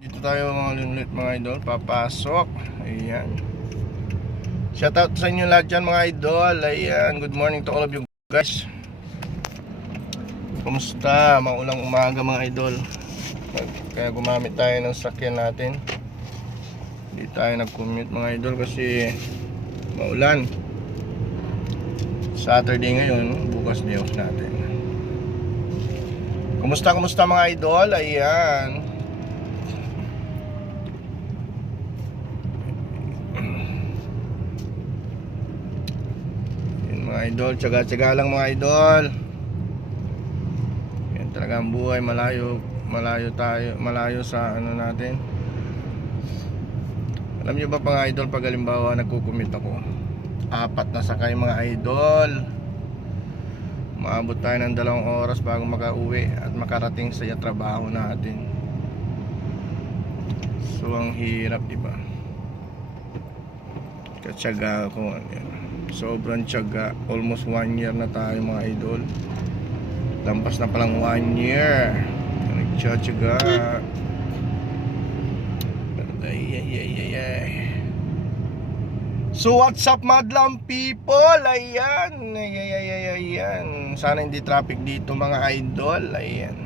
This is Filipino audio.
Dito tayo mga lunlit mga idol, papasok. Ayan. Shout out sa inyo lahat dyan mga idol. Ayan, good morning to all of you guys. Kumusta? Maulang umaga mga idol. Kaya gumamit tayo ng sakyan natin. Hindi tayo nag-commute mga idol kasi maulan. Saturday ngayon, bukas day off natin. Kumusta, kumusta mga idol? Ayan. Yan mga idol, tsaga-tsaga lang mga idol. Yan talaga ang buhay, malayo, malayo tayo, malayo sa ano natin. Alam niyo ba mga idol, pag halimbawa nagkukumit ako, apat na sakay mga idol. Maabot tayo ng dalawang oras bago makauwi at makarating sa trabaho natin. So ang hirap, diba? Katsaga ako. Yan. Sobrang tsaga. Almost one year na tayo mga idol. Lampas na palang one year. Nagtsatsaga. Ay, ay, ay, ay, ay. So what's up madlang people? Ayan. Ay, ay, ay, ay, ayan. Sana hindi traffic dito mga idol. Ayan.